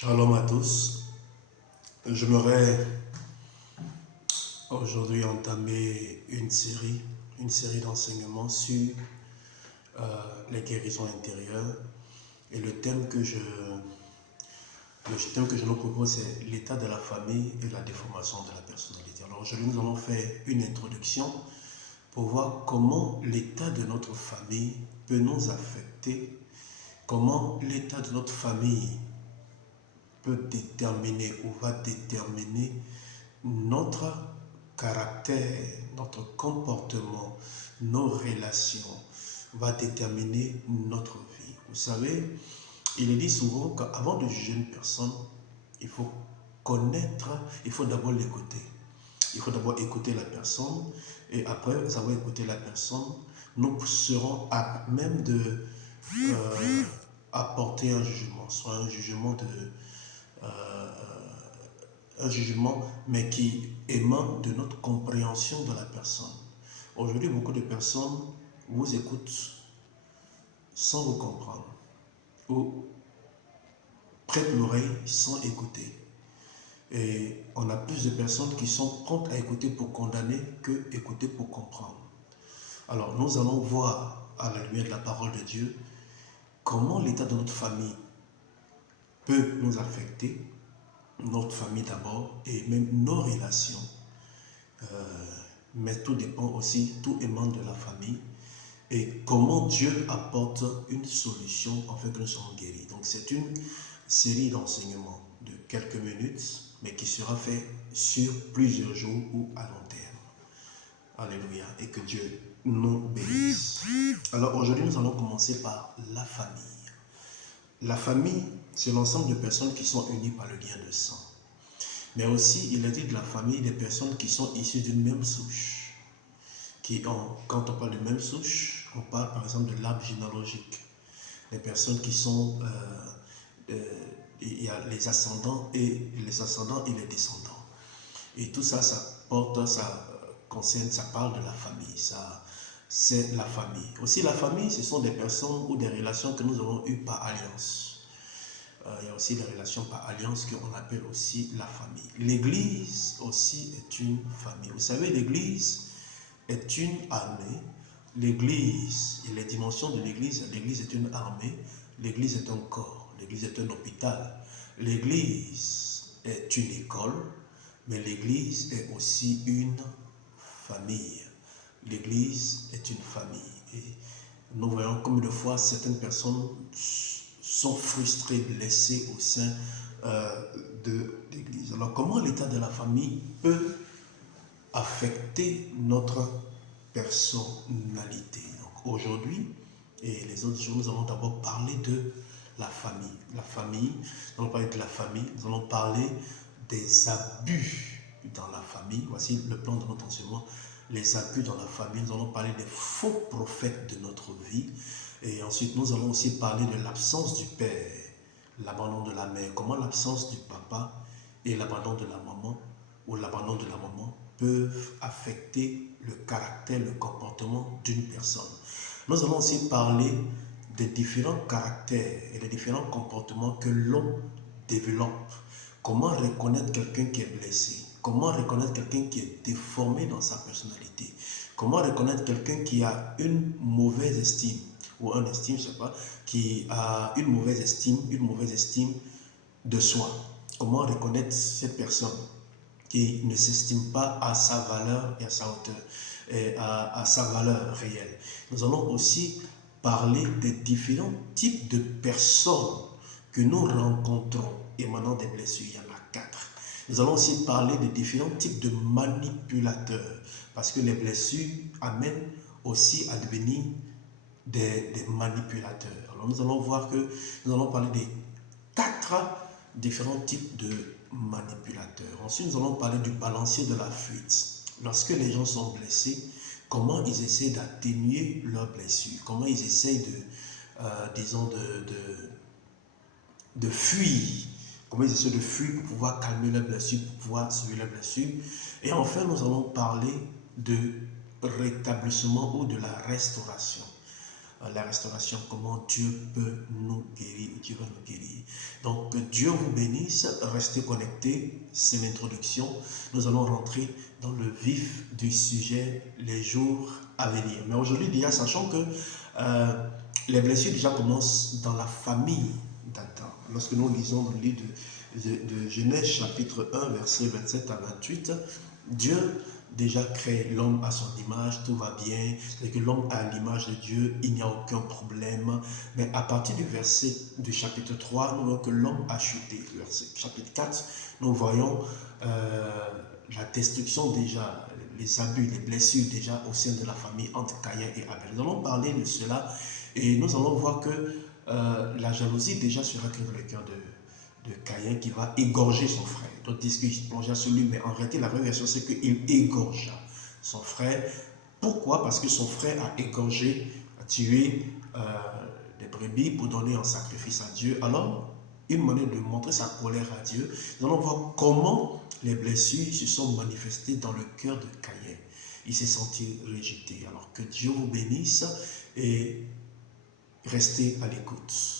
Shalom à tous. J'aimerais aujourd'hui entamer une série d'enseignements sur les guérisons intérieures. Et le thème que je nous propose, c'est l'état de la famille et la déformation de la personnalité. Alors aujourd'hui, nous allons faire une introduction pour voir comment l'état de notre famille peut nous affecter, comment l'état de notre famille peut déterminer ou va déterminer notre caractère, notre comportement, nos relations, va déterminer notre vie. Vous savez, il est dit souvent qu'avant de juger une personne, il faut d'abord l'écouter. Il faut d'abord écouter la personne et après avoir écouté la personne, nous serons à même de apporter un jugement, soit un jugement mais qui émane de notre compréhension de la personne. Aujourd'hui, beaucoup de personnes vous écoutent sans vous comprendre ou prêtent l'oreille sans écouter. Et on a plus de personnes qui sont promptes à écouter pour condamner que écouter pour comprendre. Alors, nous allons voir à la lumière de la parole de Dieu comment l'état de notre famille peut nous affecter, notre famille d'abord, et même nos relations. Mais tout dépend aussi, tout émane de la famille. Et comment Dieu apporte une solution afin que nous soyons guéris. Donc c'est une série d'enseignements de quelques minutes, mais qui sera fait sur plusieurs jours ou à long terme. Alléluia. Et que Dieu nous bénisse. Alors aujourd'hui, nous allons commencer par la famille. La famille, c'est l'ensemble de personnes qui sont unies par le lien de sang. Mais aussi, il est dit de la famille des personnes qui sont issues d'une même souche. Quand on parle de même souche, on parle par exemple de l'arbre généalogique. Les personnes qui sont... il y a les ascendants et les descendants. Et tout ça, ça concerne, ça parle de la famille. C'est la famille. Aussi, la famille, ce sont des personnes ou des relations que nous avons eues par alliance. Il y a aussi des relations par alliance qu'on appelle aussi la famille. L'église aussi est une famille. Vous savez, l'église est une armée. L'église et les dimensions de l'église est une armée. L'église est un corps. L'église est un hôpital. L'église est une école. Mais l'église est aussi une famille. L'église est une famille. Et nous voyons combien de fois certaines personnes sont frustrées, blessées au sein de l'église. Alors, comment l'état de la famille peut affecter notre personnalité? Donc, aujourd'hui et les autres jours, nous allons d'abord parler de la famille. La famille, nous allons parler de la famille, nous allons parler des abus dans la famille. Voici le plan de notre enseignement. Les abus dans la famille, nous allons parler des faux prophètes de notre vie. Et ensuite, nous allons aussi parler de l'absence du père, l'abandon de la mère, comment l'absence du papa et l'abandon de la maman ou l'abandon de la maman peuvent affecter le caractère, le comportement d'une personne. Nous allons aussi parler des différents caractères et des différents comportements que l'on développe. Comment reconnaître quelqu'un qui est blessé? Comment reconnaître quelqu'un qui est déformé dans sa personnalité? Comment reconnaître quelqu'un qui a une mauvaise estime ou un estime, je ne sais pas, qui a une mauvaise estime de soi? Comment reconnaître cette personne qui ne s'estime pas à sa valeur et à sa hauteur, et à sa valeur réelle? Nous allons aussi parler des différents types de personnes que nous rencontrons émanant des blessures. Il y en a 4. Nous allons aussi parler des différents types de manipulateurs, parce que les blessures amènent aussi à devenir des manipulateurs. Alors nous allons voir que nous allons parler des 4 différents types de manipulateurs. Ensuite, nous allons parler du balancier de la fuite. Lorsque les gens sont blessés, comment ils essaient d'atténuer leurs blessures, comment ils essayent de fuir, comment ils essaient de fuir pour pouvoir calmer leurs blessures, pour pouvoir sauver leurs blessures. Et enfin, nous allons parler de rétablissement ou de la restauration. la restauration, comment Dieu peut nous guérir, Dieu va nous guérir. Donc, Dieu vous bénisse, restez connectés, c'est l'introduction. Nous allons rentrer dans le vif du sujet les jours à venir. Mais aujourd'hui, déjà, sachant que les blessures déjà commencent dans la famille d'Adam. Lorsque nous lisons dans le livre de Genèse, chapitre 1, versets 27 à 28, Dieu déjà crée l'homme à son image, tout va bien, c'est que l'homme a l'image de Dieu, il n'y a aucun problème. Mais à partir du verset du chapitre 3, nous voyons que l'homme a chuté. Verset chapitre 4, nous voyons la destruction déjà, les abus, les blessures déjà au sein de la famille entre Caïn et Abel. Nous allons parler de cela et nous allons voir que la jalousie déjà sera créée dans le cœur de Caïn qui va égorger son frère. D'autres disent qu'il se plongea sur lui, mais en réalité, la vraie version, c'est qu'il égorgea son frère. Pourquoi? Parce que son frère a égorgé, a tué des brebis pour donner un sacrifice à Dieu. Alors, une manière de montrer sa colère à Dieu, nous allons voir comment les blessures se sont manifestées dans le cœur de Caïn. Il s'est senti rejeté. Alors que Dieu vous bénisse et restez à l'écoute.